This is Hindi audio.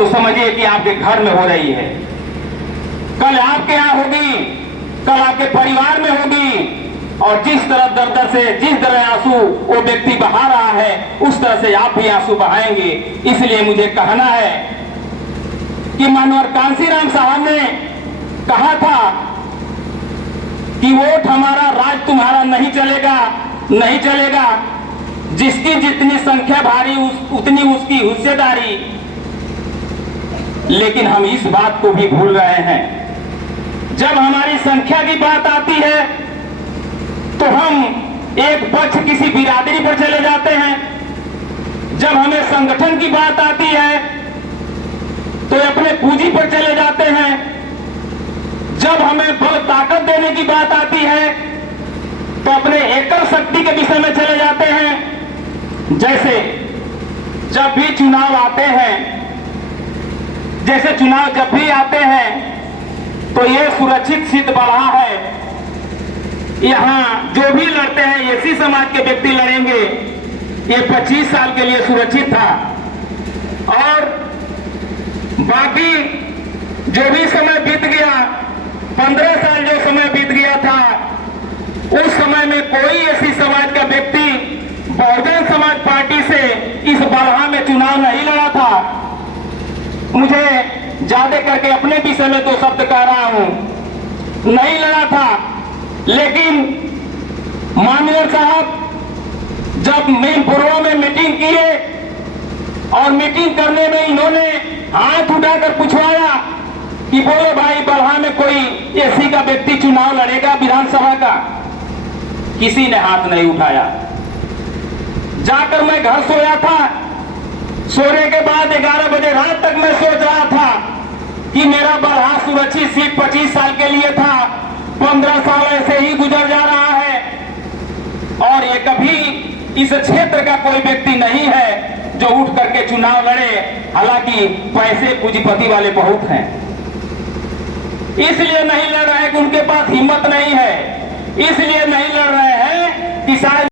तो समझिए कि आपके घर में हो रही है, कल आपके यहाँ होगी, कल आपके परिवार में होगी। और जिस तरह दर्द से, जिस तरह आंसू वो व्यक्ति बहा रहा है, उस तरह से आप भी आंसू बहाएंगे। इसलिए मुझे कहना है कि मानवर कांसीराम साहब ने कहा था कि वोट हमारा, राज तुम्हारा नहीं चलेगा, नहीं चलेगा। जिसकी जितनी संख्या भारी उतनी उसकी हिस्सेदारी। लेकिन हम इस बात को भी भूल रहे हैं, जब हमारी संख्या की बात आती है तो हम एक पक्ष किसी बिरादरी पर चले जाते हैं, जब हमें संगठन की बात आती है तो अपने पूंजी पर चले जाते हैं, जब हमें बल ताकत देने की बात आती है तो अपने एकल शक्ति के विषय में चले जाते हैं। जैसे जब भी चुनाव आते हैं, जैसे चुनाव जब भी आते हैं तो ये सुरक्षित सिद्ध बढ़ा है। यहाँ जो भी लड़ते हैं एसी समाज के व्यक्ति लड़ेंगे, ये 25 साल के लिए सुरक्षित था। और बाकी जो भी समय बीत गया, 15 साल जो समय बीत गया था, उस समय में कोई एसी समाज का व्यक्ति बहुजन समाज पार्टी से इस बरहा में चुनाव नहीं लड़ा था। मुझे ज्यादा करके अपने विषय में 2 शब्द कह रहा हूं, नहीं लड़ा था। लेकिन माननीय साहब जब मेन पूर्व में मीटिंग किए और मीटिंग करने में इन्होंने हाथ उठाकर पूछवाया कि बोलो भाई बरहा में कोई एसी का व्यक्ति चुनाव लड़ेगा विधानसभा का, किसी ने हाथ नहीं उठाया। जाकर मैं घर सोया था, सोने के बाद 11 बजे रात तक मैं सोच रहा था कि मेरा बरहा सुरक्षित सीट 25 साल के लिए था, 15 साल ऐसे ही गुजर जा रहा है और ये कभी इस क्षेत्र का कोई व्यक्ति नहीं है जो उठ करके चुनाव लड़े। हालांकि पैसे पूंजीपति वाले बहुत हैं, इसलिए नहीं लड़ रहे हैं कि उनके पास हिम्मत नहीं है, इसलिए नहीं लड़ रहे हैं कि शायद